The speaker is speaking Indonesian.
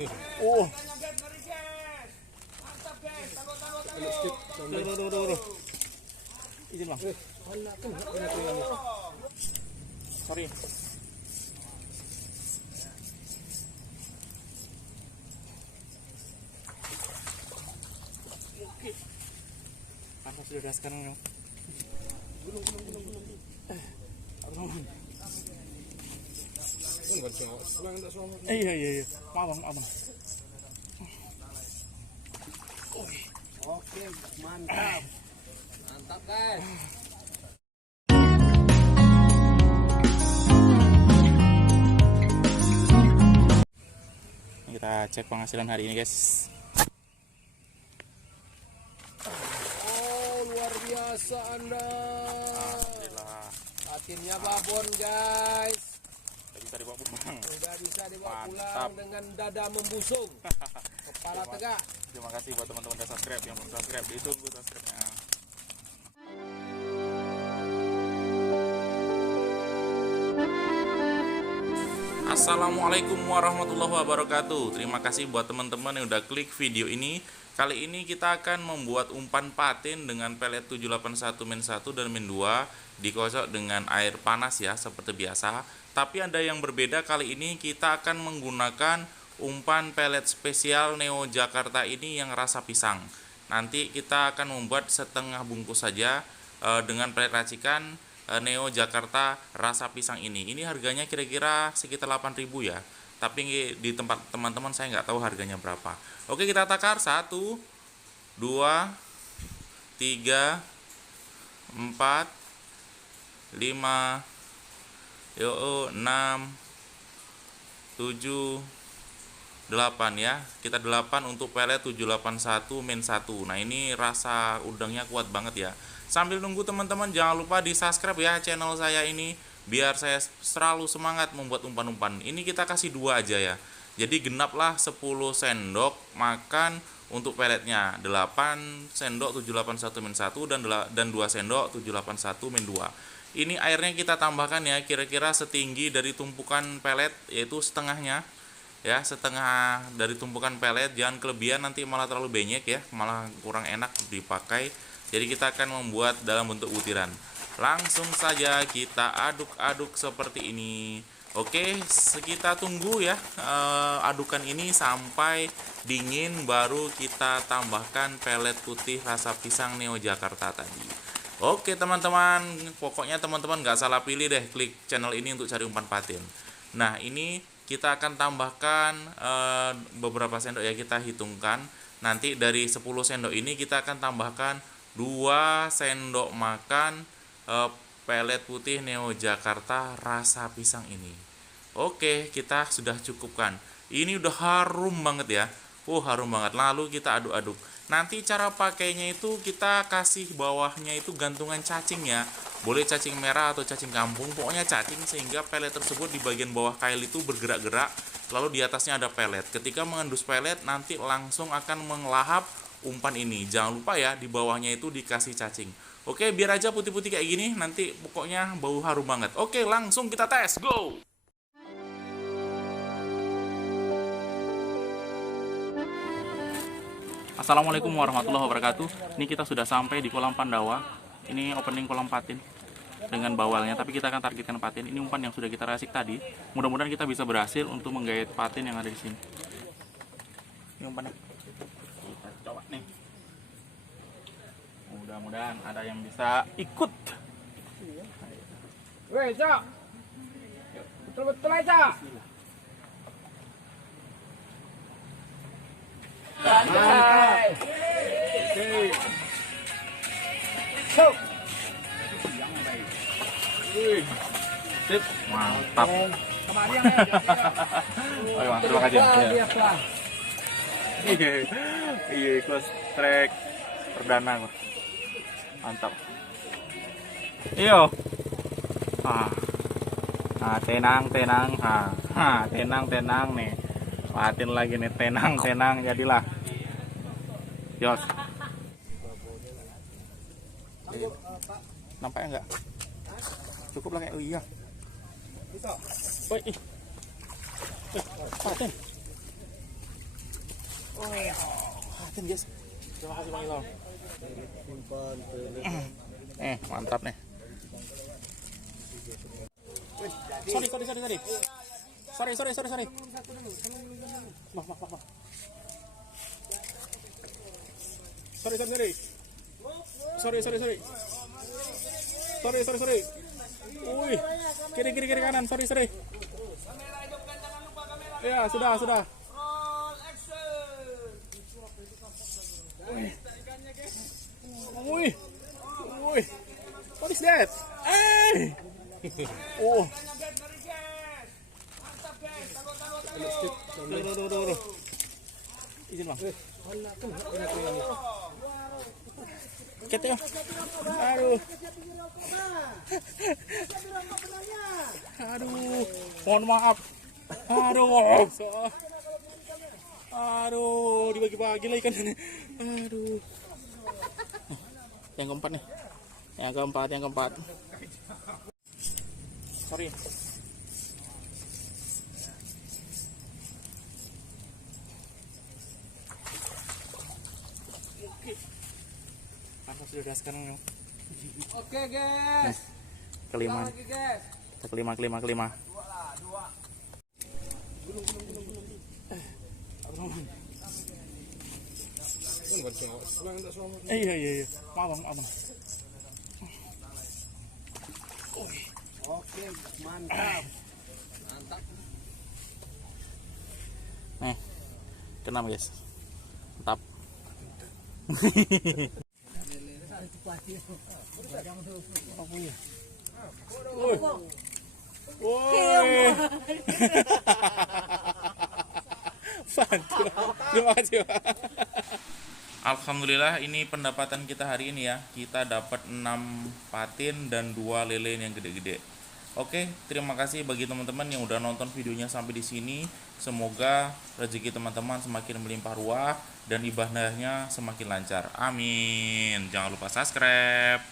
Oh. Izin bang. Sorry. Oke. Panas sudah sekarang. Iya. Maaf bang. Oke, mantap. Mantap, guys. Kita cek penghasilan hari ini, guys. Oh, luar biasa Anda. Alhamdulillah. Patinnya babon, guys. Bisa dibawa pulang. Sudah bisa dibawa Mantap. pulang dengan dada membusung. Kepala tegak. Terima kasih buat teman-teman yang subscribe, yang belum subscribe, ditunggu subscribe-nya. Assalamualaikum warahmatullahi wabarakatuh. Terima kasih buat teman-teman yang udah klik video ini. Kali ini kita akan membuat umpan patin dengan pelet 781 min 1 dan min 2 dikocok dengan air panas ya, seperti biasa. Tapi ada yang berbeda, kali ini kita akan menggunakan umpan pelet spesial Neo Jakarta ini yang rasa pisang. Nanti kita akan membuat setengah bungkus saja dengan pelet racikan Neo Jakarta rasa pisang ini. Ini harganya kira-kira sekitar 8.000 ya. Tapi di tempat teman-teman saya nggak tahu harganya berapa. Oke, kita takar 1, 2, 3, 4, 5, 6, 7, 8 ya. Kita 8 untuk pelet 781 min 1. Nah, ini rasa udangnya kuat banget ya. Sambil nunggu teman-teman, jangan lupa di subscribe ya channel saya ini, biar saya selalu semangat membuat umpan-umpan. Ini kita kasih 2 aja ya. Jadi genaplah 10 sendok makan untuk peletnya. 8 sendok 781 min 1 dan 2 sendok 781 min 2. Ini airnya kita tambahkan ya, kira-kira setinggi dari tumpukan pelet, yaitu setengahnya. Ya, setengah dari tumpukan pelet, jangan kelebihan nanti malah terlalu banyak ya, malah kurang enak dipakai. Jadi kita akan membuat dalam bentuk butiran. Langsung saja kita aduk-aduk seperti ini. Oke, kita tunggu ya adukan ini sampai dingin, baru kita tambahkan pelet putih rasa pisang Neo Jakarta tadi. Oke teman-teman, pokoknya teman-teman nggak salah pilih deh, klik channel ini untuk cari umpan patin. Nah, ini kita akan tambahkan beberapa sendok ya, kita hitungkan. Nanti dari 10 sendok ini kita akan tambahkan 2 sendok makan pelet putih Neo Jakarta rasa pisang ini. Oke, kita sudah cukupkan. Ini udah harum banget ya. Harum banget. Lalu kita aduk-aduk. Nanti cara pakainya itu kita kasih bawahnya itu gantungan cacing ya. Boleh cacing merah atau cacing kampung, pokoknya cacing, sehingga pelet tersebut di bagian bawah kail itu bergerak-gerak. Lalu di atasnya ada pelet. Ketika mengendus pelet, nanti langsung akan mengelahap umpan ini. Jangan lupa ya, di bawahnya itu dikasih cacing. Oke, biar aja putih-putih kayak gini, nanti pokoknya bau harum banget. Oke, langsung kita tes, go! Assalamualaikum warahmatullahi wabarakatuh. Ini kita sudah sampai di kolam Pandawa. Ini opening kolam patin dengan bawalnya, tapi kita akan targetkan patin. Ini umpan yang sudah kita rasik tadi. Mudah-mudahan kita bisa berhasil untuk menggait patin yang ada di sini. Ini umpannya. Coba nih, mudah-mudahan ada yang bisa ikut. Weh, Cak. Betul-betul aja. Santai. Oke. Sok. Wih, sip, mantap. Kemari yang ya. Oke, Mas, terima kasih. Biasa. Iya, close track perdana gua. Mantap. Iyo. Tenang. Tenang nih. Patin lagi nih, tenang jadilah. Yos. Nampaknya enggak? Cukup lah kayak, oh iya. Woi, patin. Oh ya, patin guys. Terima kasih Bang Ilham. Mantap nih. Sorry. Maaf. Sorry. Wih, kiri kanan. Sorry. Ya, sudah. Wih. What is that? Oh. Tuh. Izin Bang. Ket ya. Aduh. Mohon maaf. Aduh, dibagi-bagi lah ikan ini. Aduh. Yang keempat nih. Yang keempat. Sorry. Oke. Apa sudah sekarang? Oke guys. Kelima. Lagi guys. Kelima. Dua. Iya. Maaf. Oke, mantap. Keenam guys. Mantap. Woi. Terima kasih. Alhamdulillah, ini pendapatan kita hari ini ya. Kita dapat 6 patin dan 2 lele yang gede-gede. Oke, terima kasih bagi teman-teman yang udah nonton videonya sampai di sini. Semoga rezeki teman-teman semakin melimpah ruah dan ibadahnya semakin lancar. Amin. Jangan lupa subscribe.